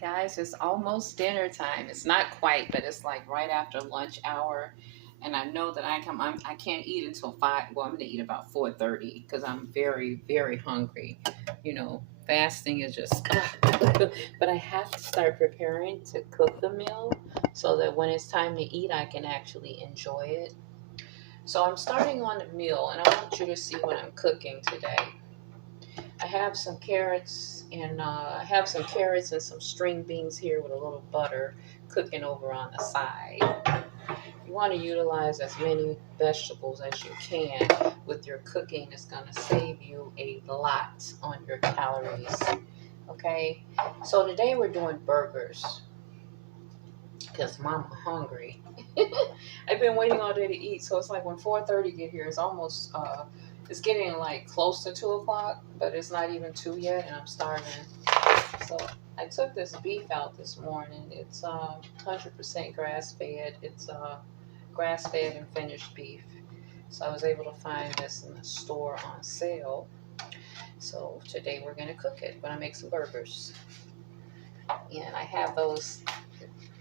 Guys, it's almost dinner time. It's not quite, but it's like right after lunch hour. And I know that I can't eat until 5. Well, I'm going to eat about 4:30 because I'm very, very hungry. Fasting is just, but I have to start preparing to cook the meal so that when it's time to eat, I can actually enjoy it. So I'm starting on the meal, and I want you to see what I'm cooking today. I have some carrots and some string beans here with a little butter cooking over on the side. You want to utilize as many vegetables as you can with your cooking. It's going to save you a lot on your calories. Okay, so today we're doing burgers because Mama hungry. I've been waiting all day to eat, so it's like when 4:30 get here, it's getting like close to 2 o'clock, but it's not even 2 yet, and I'm starving. So I took this beef out this morning. It's 100% grass fed. It's grass fed and finished beef. So I was able to find this in the store on sale. So today we're gonna cook it. We're gonna make some burgers, and I have those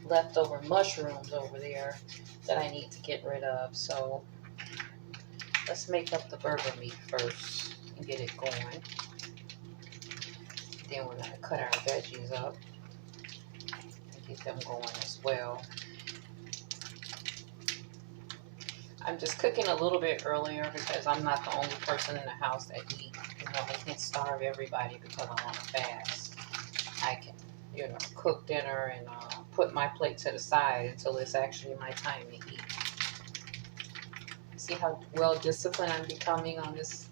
leftover mushrooms over there that I need to get rid of. So let's make up the burger meat first and get it going. Then we're going to cut our veggies up and get them going as well. I'm just cooking a little bit earlier because I'm not the only person in the house that eat. I can't starve everybody because I'm on a fast. I can, cook dinner and put my plate to the side until it's actually my time to eat. See how well disciplined I'm becoming on this,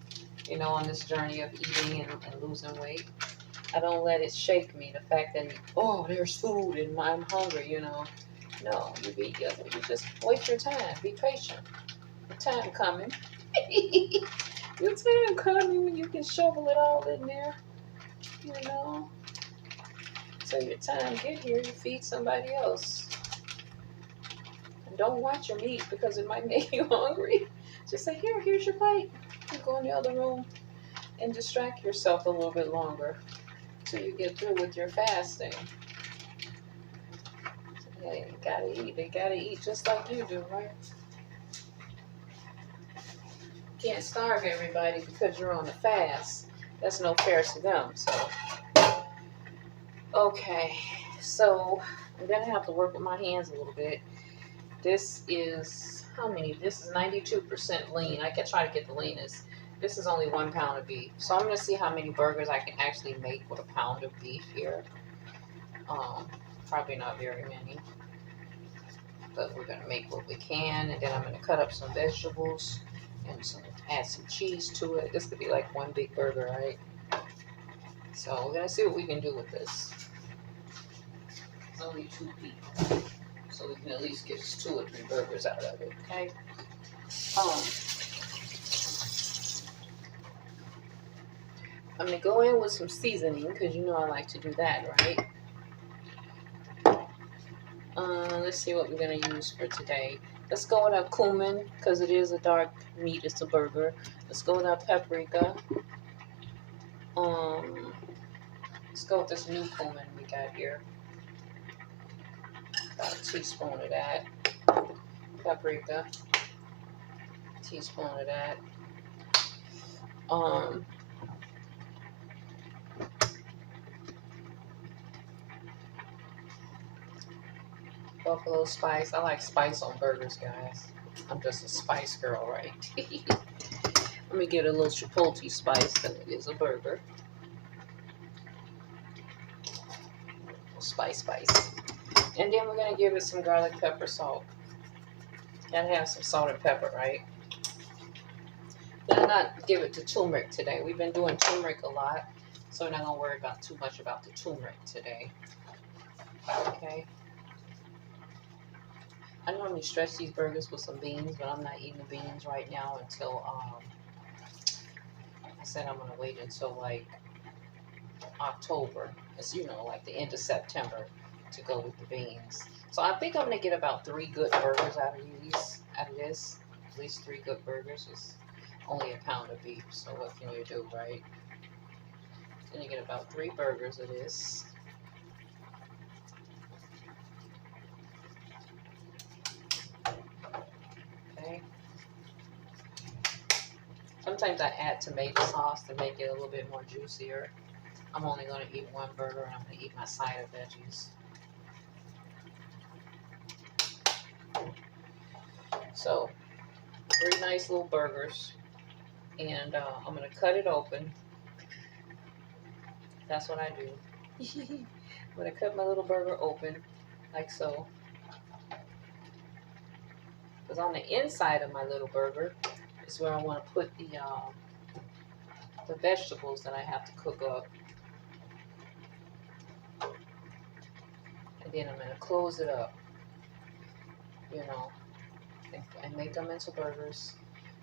on this journey of eating and losing weight. I don't let it shake me. The fact that, there's food and I'm hungry, No, you just wait your time. Be patient. Your time coming. Your time coming when you can shovel it all in there, So your time get here, you feed somebody else. And don't watch your meat because it might make you hungry. Just say, here's your plate. You go in the other room and distract yourself a little bit longer till you get through with your fasting. Yeah, you gotta eat. They gotta eat just like you do, right? Can't starve everybody because you're on a fast. That's no fair to them. So, okay. So, I'm gonna have to work with my hands a little bit. This is, how many? This is 92% lean. I can try to get the leanest. This is only 1 pound of beef. So I'm going to see how many burgers I can actually make with a pound of beef here. Probably not very many. But we're going to make what we can. And then I'm going to cut up some vegetables and add some cheese to it. This could be like one big burger, right? So we're going to see what we can do with this. It's only 2 people. So we can at least get 2 or 3 burgers out of it, okay? I'm going to go in with some seasoning because I like to do that, right? Let's see what we're going to use for today. Let's go with our cumin because it is a dark meat. It's a burger. Let's go with our paprika. Let's go with this new cumin we got here. About a teaspoon of that. Paprika. Teaspoon of that. Buffalo spice. I like spice on burgers, guys. I'm just a spice girl, right? Let me get a little chipotle spice because it is a burger. Spice. And then we're going to give it some garlic pepper salt. Gotta have some salt and pepper, right? Gonna not give it to turmeric today. We've been doing turmeric a lot, so we're not going to worry too much about the turmeric today. Okay. I normally stretch these burgers with some beans, but I'm not eating the beans right now until, I said I'm going to wait until like October. It's, like the end of September to go with the beans. So I think I'm going to get about 3 good burgers out of this. At least 3 good burgers. It's only a pound of beef, so what can you do, right? Then you get about 3 burgers of this. Sometimes I add tomato sauce to make it a little bit more juicier. I'm only going to eat one burger, and I'm going to eat my side of veggies. So, 3 nice little burgers. And I'm going to cut it open. That's what I do. I'm going to cut my little burger open, like so. Because on the inside of my little burger is where I want to put the vegetables that I have to cook up. And then I'm going to close it up, you know, and make them into burgers.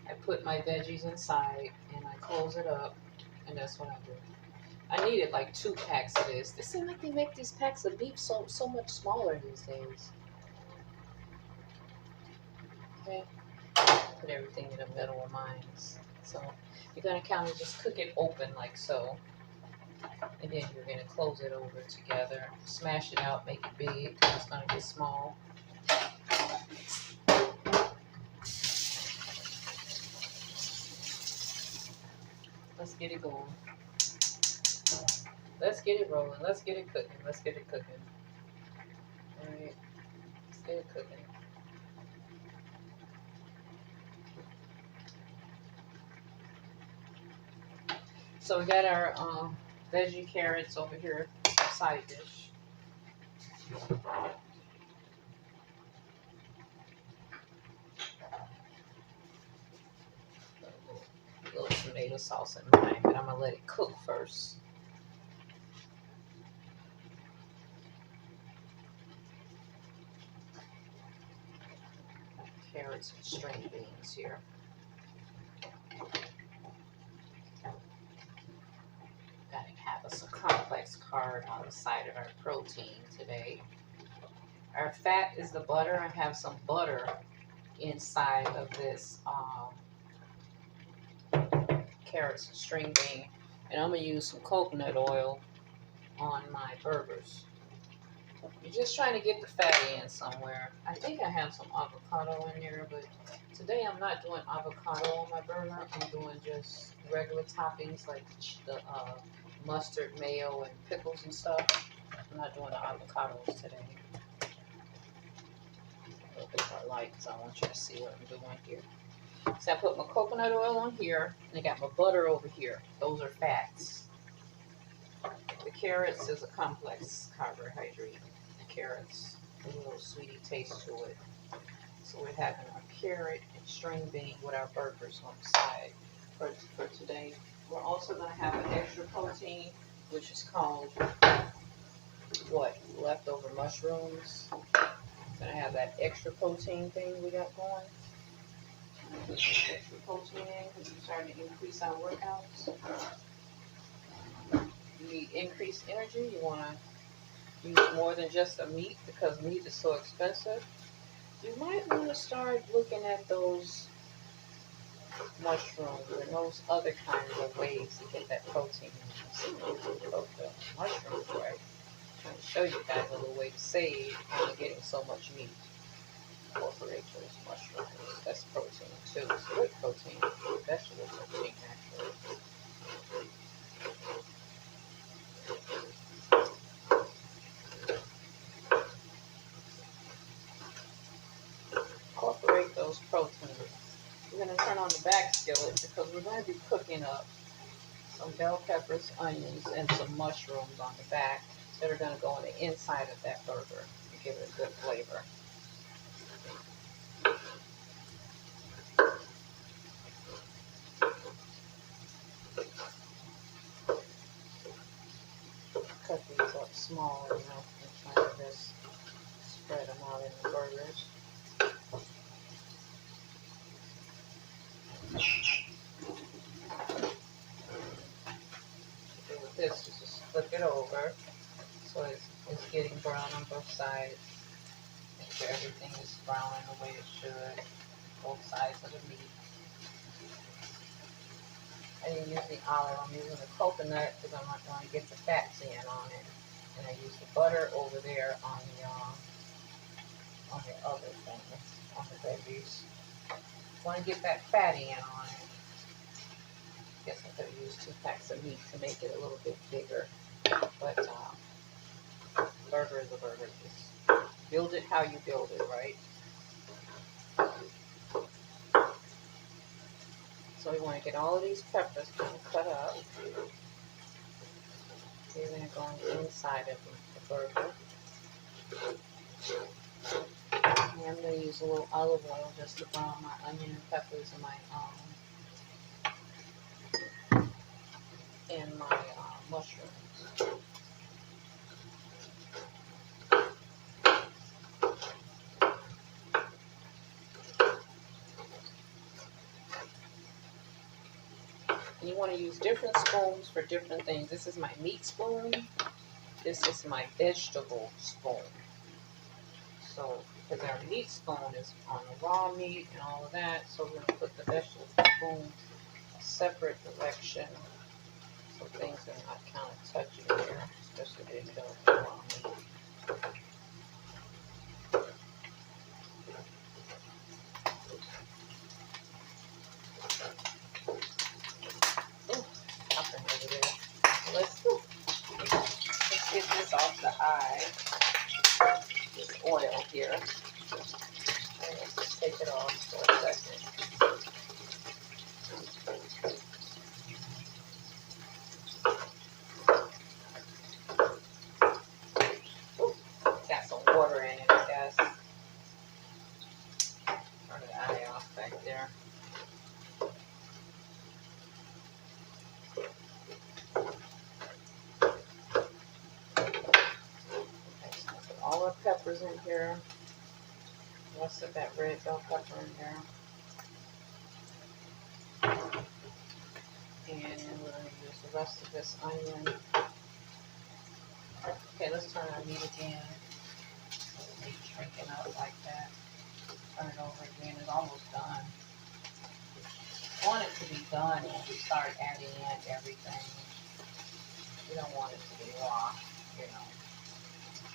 I put my veggies inside and I close it up, and that's what I do. I needed like 2 packs of this. It seems like they make these packs of beef so much smaller these days. Okay, put everything in the middle of mine. So you're going to kind of just cook it open like so. And then you're going to close it over together. Smash it out, make it big, because it's going to get small. Let's get it going. Let's get it rolling. Let's get it cooking. Let's get it cooking. Alright. Let's get it cooking. So we got our veggie carrots over here, side dish. A little tomato sauce in mine, but I'm gonna let it cook first. Carrots and string beans here. Gotta have us a complex carb on the side of our protein today. Our fat is the butter. I have some butter inside of this carrots and string bean, and I'm gonna use some coconut oil on my burgers. You're just trying to get the fat in somewhere. I think I have some avocado in there, but today I'm not doing avocado on my burger. I'm doing just regular toppings like the mustard, mayo, and pickles and stuff. I'm not doing the avocados today. A little bit more light because I want you to see what I'm doing here. So I put my coconut oil on here, and I got my butter over here. Those are fats. The carrots is a complex carbohydrate. The carrots, a little sweetie taste to it. So we're having our carrot and string bean with our burgers on the side for today. We're also going to have an extra protein, which is called what? Leftover mushrooms. Going to have that extra protein thing we got going. Put some extra protein in because we're starting to increase our workouts. You need increased energy. You want to use more than just a meat because meat is so expensive. You might want to start looking at those mushrooms and those other kinds of ways to get that protein in. Mushrooms, right? I'm trying to show you guys a little way to save on getting so much meat. Incorporate those mushrooms. That's protein too. It's good protein. Vegetable protein, actually. Incorporate those proteins. We're going to turn on the back skillet because we're going to be cooking up some bell peppers, onions, and some mushrooms on the back that are going to go on the inside of that burger and give it a good flavor. Cut these up small, you know, and try to just spread them out in the burgers. With this, just flip it over so it's getting brown on both sides. Make sure everything is browning the way it should, both sides of the meat. I didn't use the olive, I'm using the coconut because I'm not going to get the fats in on it. And I use the butter over there on the other thing, on the veggies. Want to get that fat in on it. Guess I could have used 2 packs of meat to make it a little bit bigger. But burger is a burger. Just build it how you build it, right? So we want to get all of these peppers kind of cut up. They're going to go on the inside of the burger. And I'm going to use a little olive oil just to brown my onion and peppers and my mushrooms. And you want to use different spoons for different things. This is my meat spoon. This is my vegetable spoon. So, because our meat spoon is on the raw meat and all of that, so we're going to put the vegetable spoon a separate direction so things are not kind of touching here, especially if they don't go raw meat. Nothing over there. Let's get this off the eye. This oil here. And let's just take it off for a second. Ooh, got some water in it, I guess. Turn the eye off back there. All our peppers in here. Rest of that red bell pepper in there. And we're going to use the rest of this onion. Okay, let's turn our meat again. Meat shrinking up like that. Turn it over again. It's almost done. I want it to be done when we start adding in everything. We don't want it to be raw, you know.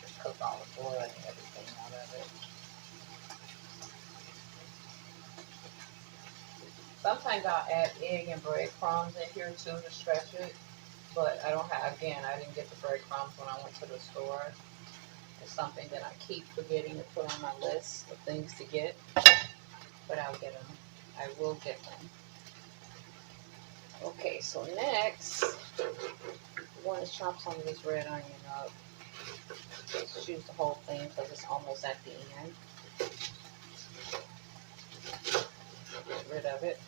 Just cook all the blood and everything out of it. Sometimes I'll add egg and breadcrumbs in here too to stretch it. But I don't have, again, I didn't get the breadcrumbs when I went to the store. It's something that I keep forgetting to put on my list of things to get. But I'll get them. I will get them. Okay, so next, we want to chop some of this red onion up. Let's use the whole thing because it's almost at the end. Get rid of it.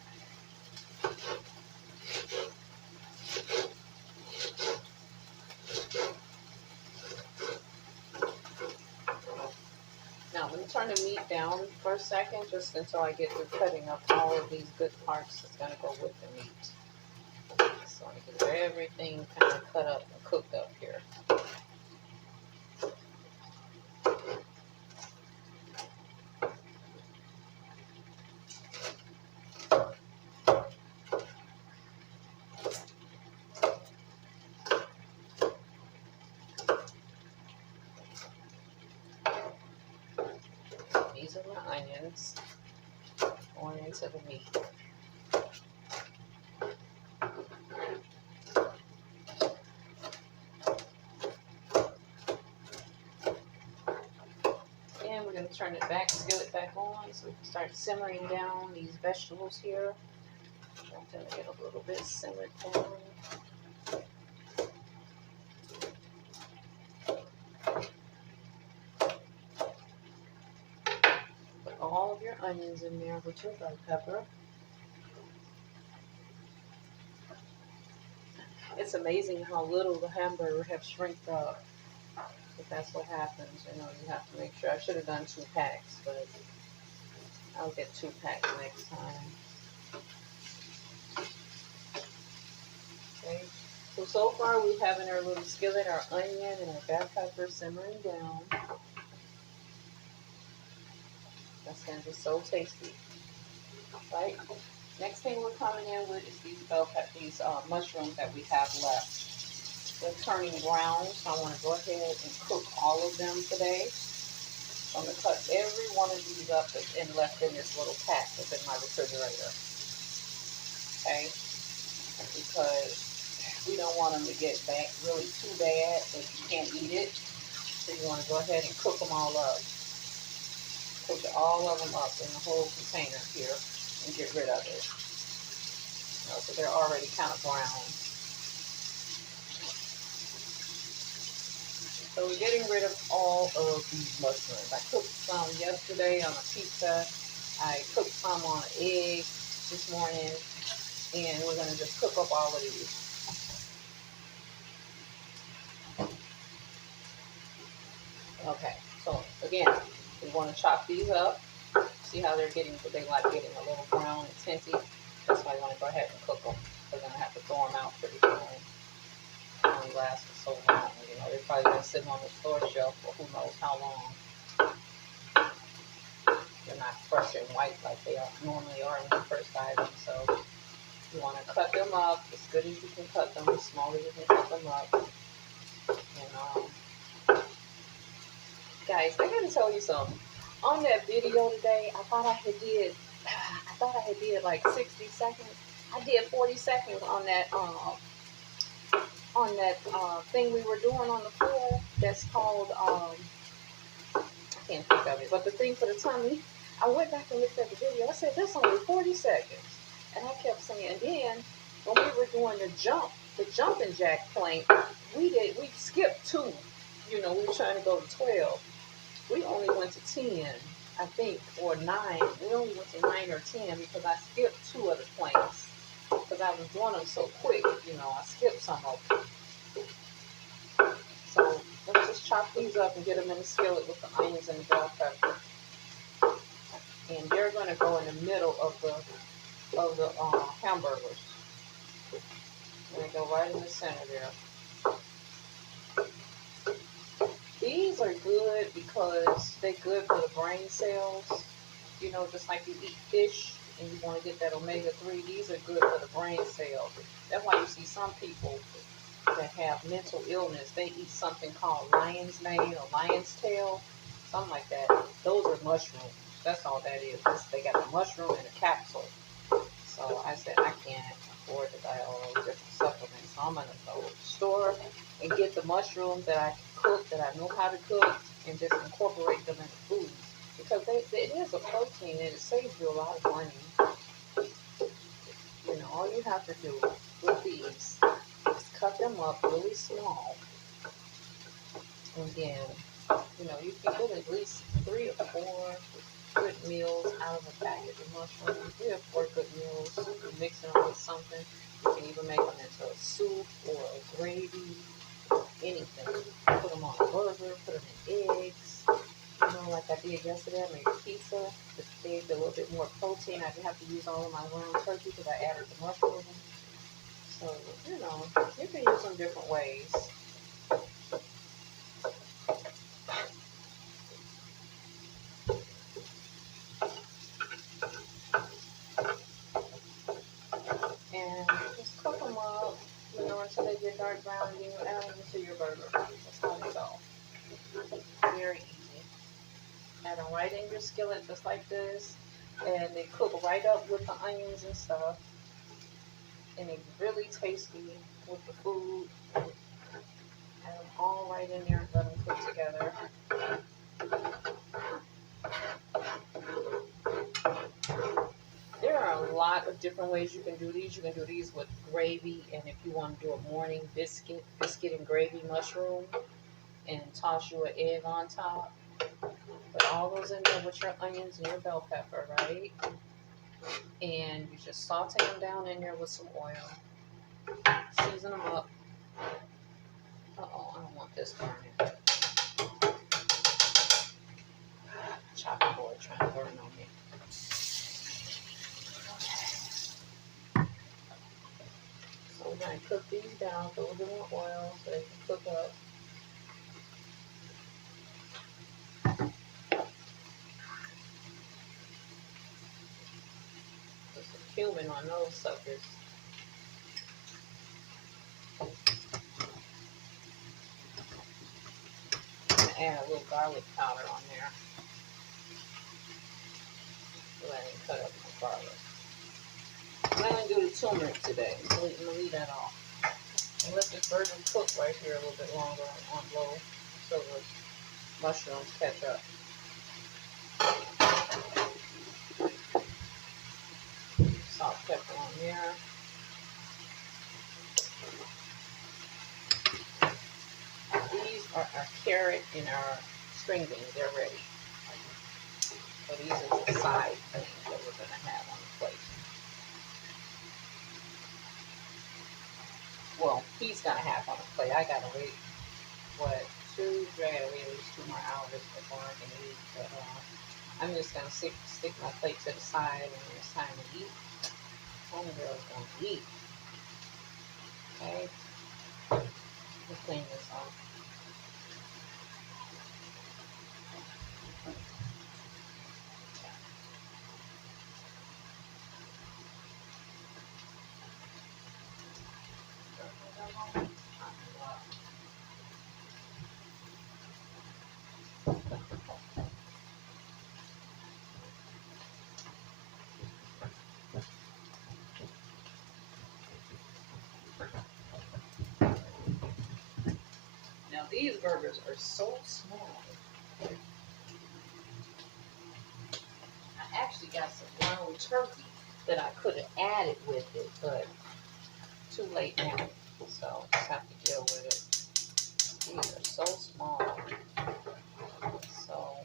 Now, let me turn the meat down for a second, just until I get through cutting up all of these good parts that's going to go with the meat. So I get everything kind of cut up and cooked up here. These are my onions going into the meat. And we're going to turn it back, skillet back on, so we can start simmering down these vegetables here. I'm going to get a little bit simmered down. Put all of your onions in there with your bell pepper. It's amazing how little the hamburger have shrinked up. But that's what happens, you know, you have to make sure. I should have done 2 packs, but I'll get 2 packs next time. Okay, so far we have in our little skillet our onion and our bell pepper simmering down. That's going to be so tasty, right? Next thing we're coming in with is these these mushrooms that we have left. They're turning brown, so I want to go ahead and cook all of them today. So I'm going to cut every one of these up that's left in this little pack that's in my refrigerator. Okay? because we don't want them to get back really too bad that you can't eat it. So you want to go ahead and cook them all up. Cook all of them up in the whole container here and get rid of it. So they're already kind of brown. So we're getting rid of all of these mushrooms. I cooked some yesterday on a pizza. I cooked some on an egg this morning. And we're going to just cook up all of these. Okay, so again, we want to chop these up. See how they're getting, they like getting a little brown and tinty. That's why you want to go ahead and cook them. We're going to have to throw them out pretty soon. They only last for so long. You know, they're probably been sitting on the store shelf for who knows how long. They're not fresh and white like they normally are when you first buy them. So you want to cut them up as good as you can cut them, as small as you can cut them up. And guys, I gotta tell you something. On that video today, I thought I had did like 60 seconds. I did 40 seconds on that thing we were doing on the floor. That's called I can't think of it, but the thing for the tummy. I went back and looked at the video. I said that's only 40 seconds, and I kept saying. And then when we were doing the jumping jack plank, we skipped 2. You know, we were trying to go to 12. We only went to 10, I think, or 9. We only went to 9 or 10 because I skipped 2 of the planks because I was doing them so quick. You know, I skipped some of them. So let's just chop these up and get them in the skillet with the onions and the bell pepper. And they're going to go in the middle of the hamburgers. They're going to go right in the center there. These are good because they're good for the brain cells. You know, just like you eat fish and you want to get that omega-3, these are good for the brain cells. That's why you see some people that have mental illness, they eat something called lion's mane or lion's tail, something like that. Those are mushrooms. That's all that is. They got a mushroom in a capsule. So I said I can't afford to buy all those different supplements. So I'm going to go to the store and get the mushrooms that I can cook, that I know how to cook, and just incorporate them into food. Because it is a protein and it saves you a lot of money. You know, all you have to do with these is cut them up really small. And then, you know, you can get at least 3 or 4 good meals out of a package of mushrooms. 3 or 4 good meals. You mix them with something. You can even make them into a soup or a gravy, anything. Put them on a burger, put them in eggs. You know, like I did yesterday, I made pizza. Just gave a little bit more protein. I didn't have to use all of my ground turkey because I added the mushrooms. So, you know, you can use them different ways. And just cook them up, you know, until they get dark brown, and then you add them to your burger. That's how they go. Very easy. Add them right in your skillet just like this. And they cook right up with the onions and stuff. And they're really tasty with the food. Add them all right in there and let them cook together. There are a lot of different ways you can do these. You can do these with gravy, and if you want to do a morning biscuit and gravy mushroom, and toss you an egg on top. Put all those in there with your onions and your bell pepper, right? And you just saute them down in there with some oil. Season them up. Uh-oh, I don't want this burning. Chopping board trying to burn on me. So we're going to cook these down, throw them in oil so they can cook up. Put some cumin on those suckers. Add a little garlic powder on there. Go ahead and cut up my garlic. I'm going to do the turmeric today. I'm going to leave that off. And let this burger cook right here a little bit longer on low so the mushrooms catch up. Salt, pepper on there. These are our carrot and our string beans. They're ready. So these are the side things that we're going to have on the plate. Well, he's going to have on the plate. I got to wait, what, I gotta wait at least 2 more hours before I can eat. But I'm just going to stick my plate to the side and when it's time to eat, homegirl's going to eat. Okay? Let's clean this off. Now these burgers are so small. I actually got some ground turkey that I could have added with it, but too late now. So just have to deal with it. These are so small. So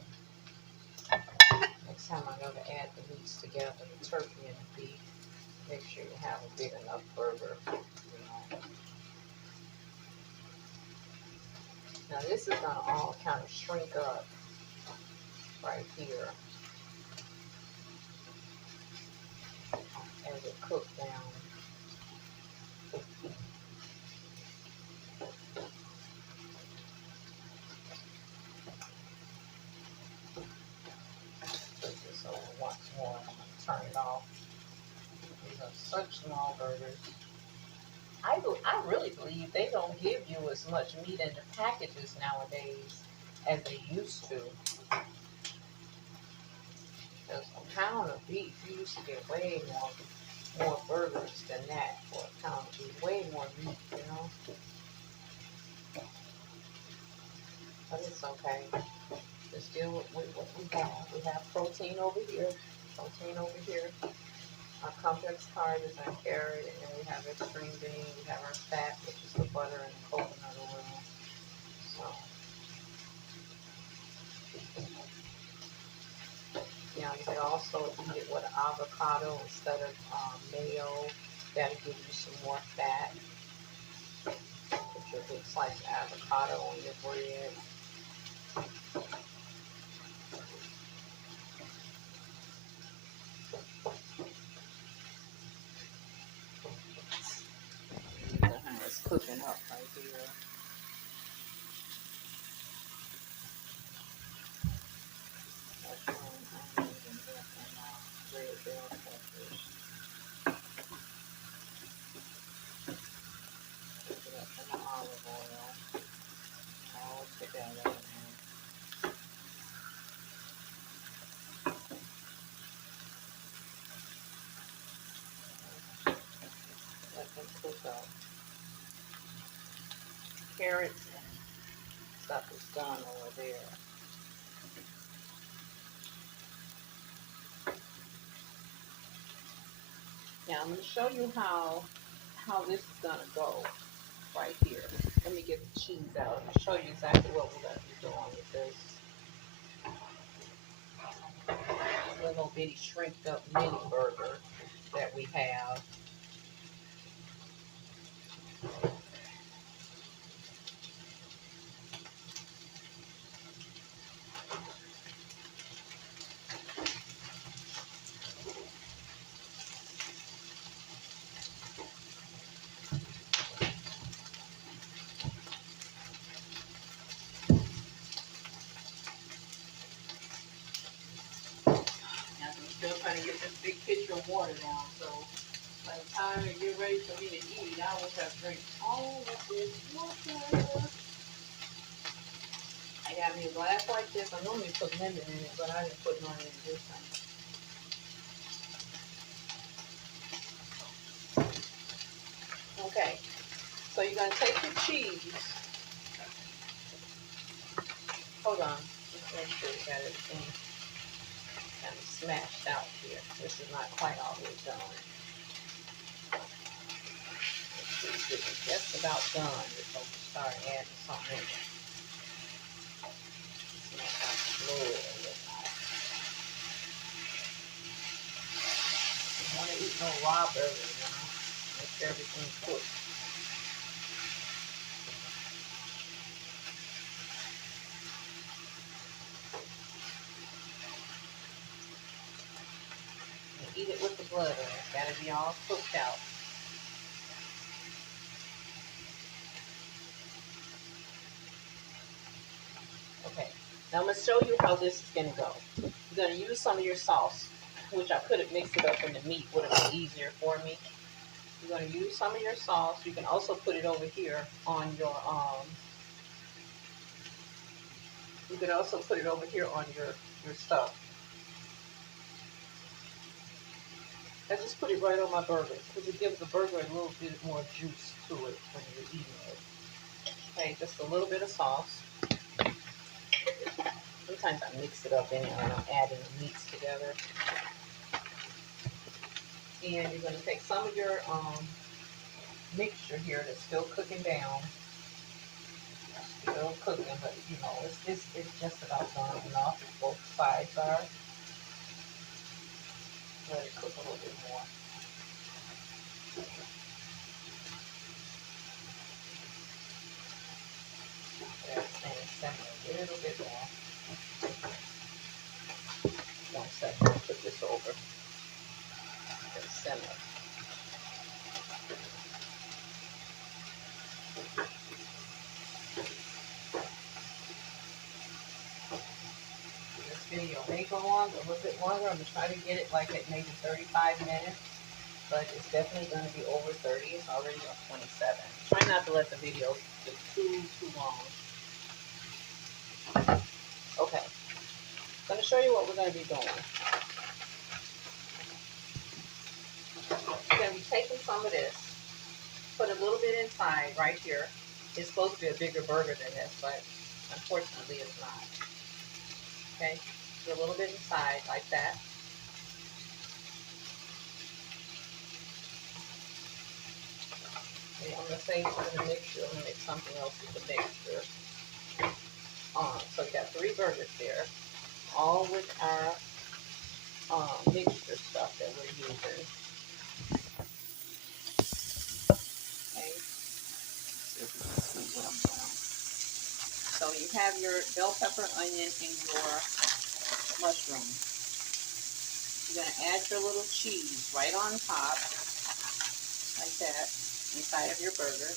next time I go to add the meats together, the turkey and the beef, make sure you have a big enough burger. Now this is gonna all kind of shrink up right here as it cooks down. Put this over once more. I'm gonna turn it off. These are such small burgers. I really believe they don't give you as much meat in the packages nowadays as they used to. Because a pound of beef, you used to get way more burgers than that for a pound of beef. Way more meat, you know. But it's okay. Just deal with what we have. We have protein over here. Protein over here. Our complex carb is our carrot, and then we have our string bean. We have our fat, which is the butter and the coconut oil. So, you know, you can also eat it with an avocado instead of mayo. That'll give you some more fat. Put your big slice of avocado on your bread. It's cooking up right here. Red bell peppers. Pick it up in the olive oil. All together. Let them cook up. Carrots and stuff is done over there. Now I'm going to show you how this is going to go right here. Let me get the cheese out and show you exactly what we're going to be doing with this little bitty shrinked up mini burger that we have. Still trying to get this big pitcher of water down, so by the time it get ready for me to eat, I will have drank all of this water. I got me a glass like this. I normally put lemon in it, but I didn't put none in this time. So you're going to take your cheese. Hold on. Just make sure you got everything kind of smashed out here. This is not quite all the way done. This is just about done before we start adding something in there. Smash out slowly and whatnot. You don't want to eat no raw burger, you know. Make sure everything's cooked. And eat it with the blood in it. It's got to be all cooked out. Okay, now I'm going to show you how this is going to go. You're going to use some of your sauce, which I could have mixed it up in the meat, would have been easier for me. You're going to use some of your sauce. You can also put it over here on your, you could also put it over here on your stuff. I just put it right on my burger because it gives the burger a little bit more juice to it when you're eating it. Okay, just a little bit of sauce. Sometimes I mix it up in there when I'm adding the meats together. And you're going to take some of your mixture here that's still cooking down. Still cooking, but you know, it's just about done enough. Both sides are. Let it cook a little bit more. And simmer a little bit more. 1 second, I'll put this over. And simmer. This video may go on a little bit longer. I'm going to try to get it like at maybe 35 minutes. But it's definitely going to be over 30. It's already on 27. Try not to let the video get too long. Okay. I'm going to show you what we're going to be doing. We're going to be taking some of this, put a little bit inside right here. It's supposed to be a bigger burger than this, but unfortunately it's not. Okay, put a little bit inside like that. Okay, I'm going to save some of the mixture. I'm going to make something else with the mixture. So we got 3 burgers there, all with our mixture stuff that we're using. Okay, see what I'm doing. So you have your bell pepper, onion, and your mushroom. You're going to add your little cheese right on top, like that, inside of your burger.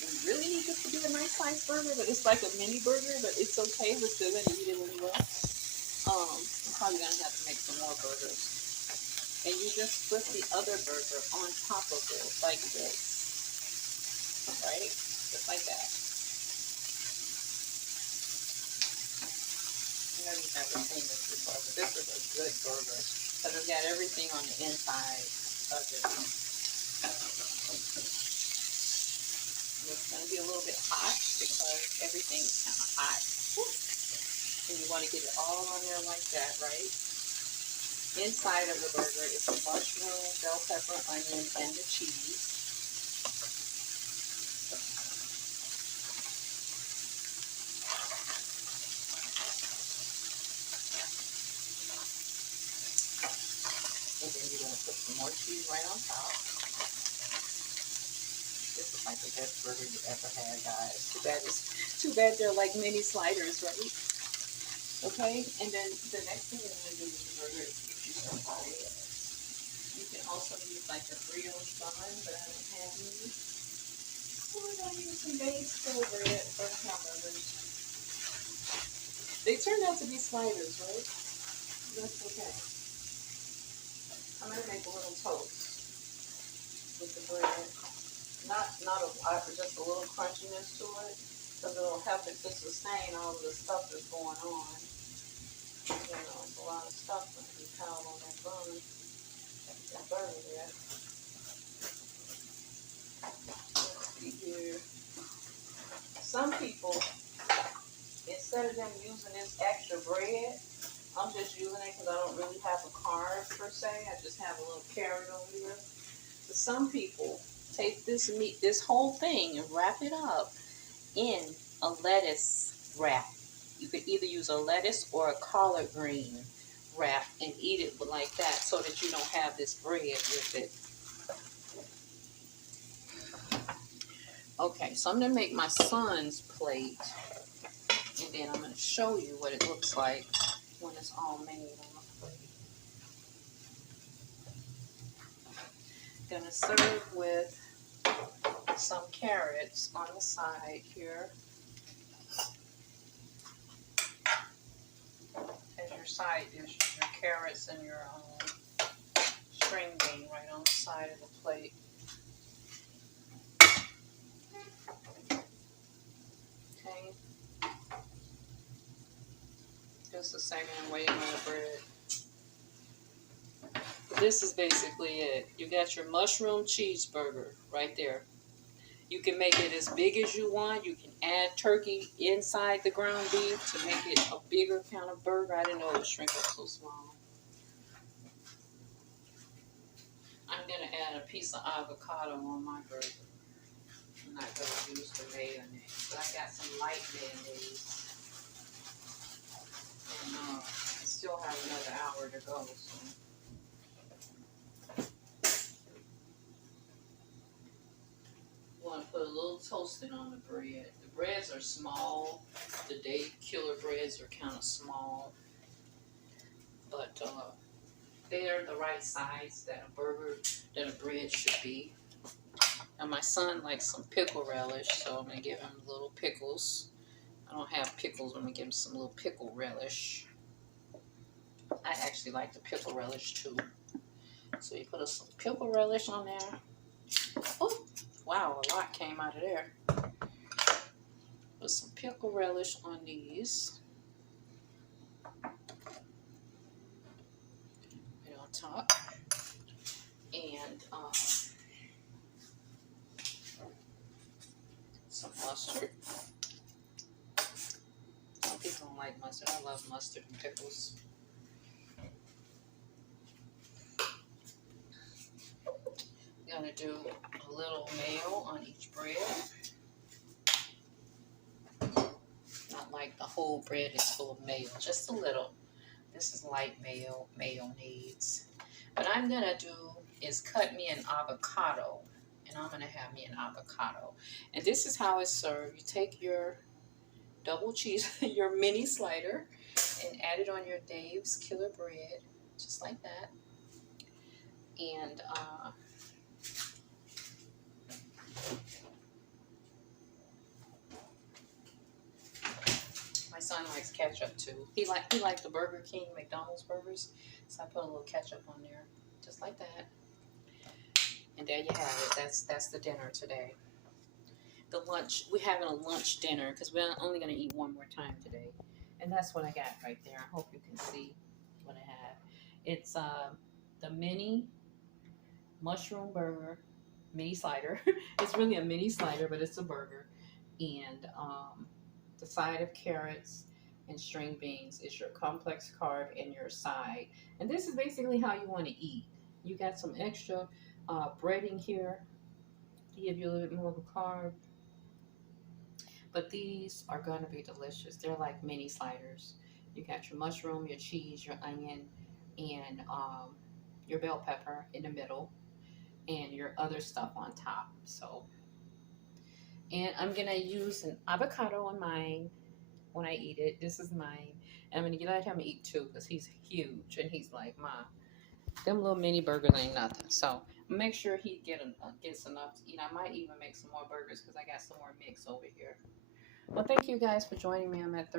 We really need this to be a nice size burger, but it's like a mini burger, but it's okay. We're still going to eat it anyway. I'm probably going to have to make some more burgers. And you just put the other burger on top of it, like this. Right? Just like that. I know you've never seen this before, but this is a good burger. Because it's got everything on the inside of it. It's going to be a little bit hot because everything is kind of hot. And you want to get it all on there like that, right? Inside of the burger is the mushroom, bell pepper, onion, and the cheese. And then you're going to put some more cheese right on top. This is like the best burger you ever had, guys. Too bad they're like mini sliders, right? Okay, and then the next thing you're going to do with the burger is get you some bread. You can also use like a brioche bun, but I don't have any. So we're going to use some baseball bread for hamburgers. They turned out to be sliders, right? That's okay. I'm going to make a little toast with the bread. Not a lot, but just a little crunchiness to it, because it'll help it to sustain all of the stuff that's going on. You know, it's a lot of stuff going to be piled on that bun. Not burning yet. Let's see here. Some people, instead of them using this extra bread, I'm just using it because I don't really have a carb per se. I just have a little carrot over here. But some people take this meat, this whole thing, and wrap it up in a lettuce wrap. You could either use a lettuce or a collard green wrap and eat it like that so that you don't have this bread with it. Okay, so I'm going to make my son's plate, and then I'm going to show you what it looks like when it's all made on the plate. Going to serve with some carrots on the side here as your side dishes, your carrots and your string bean right on the side of the plate. Okay. Just a second, I'm waiting on the bread. This is basically it. You got your mushroom cheeseburger right there. You can make it as big as you want. You can add turkey inside the ground beef to make it a bigger kind of burger. I didn't know it would shrink up so small. I'm going to add a piece of avocado on my burger. I'm not going to use the mayonnaise, but I got some light mayonnaise. And I still have another hour to go, so. Want to put a little toasting on the bread. The breads are small. The Day Killer breads are kind of small, but they're the right size that a bread should be. And my son likes some pickle relish, so I'm gonna give him little pickles. I don't have pickles. I'm gonna give him some little pickle relish. I actually like the pickle relish too. So you put some pickle relish on there. Oh, wow, a lot came out of there. Put some pickle relish on these. Right on top. And some mustard. Some people don't like mustard. I love mustard and pickles. I'm going to do a little mayo on each bread. Not like the whole bread is full of mayo, just a little. This is light mayo, mayonnaise. What I'm going to do is cut me an avocado. And I'm going to have me an avocado. And this is how it's served. You take your double cheese, your mini slider, and add it on your Dave's Killer bread, just like that. And my son likes ketchup too. He liked the Burger King McDonald's burgers, so I put a little ketchup on there, just like that. And there you have it. That's the dinner today. The lunch, we're having a lunch dinner because we're only going to eat one more time today. And that's what I got right there. I hope you can see what I have. It's the mini mushroom burger, mini slider. It's really a mini slider, but it's a burger. And the side of carrots and string beans is your complex carb and your side. And this is basically how you want to eat. You got some extra breading here to give you a little bit more of a carb. But these are going to be delicious. They're like mini sliders. You got your mushroom, your cheese, your onion, and your bell pepper in the middle, and your other stuff on top. So, and I'm going to use an avocado on mine when I eat it. This is mine. And I'm going to let him eat too because he's huge. And he's like, Mom, them little mini burgers ain't nothing. So make sure he gets enough to eat. I might even make some more burgers because I got some more mix over here. Well, thank you guys for joining me. I'm at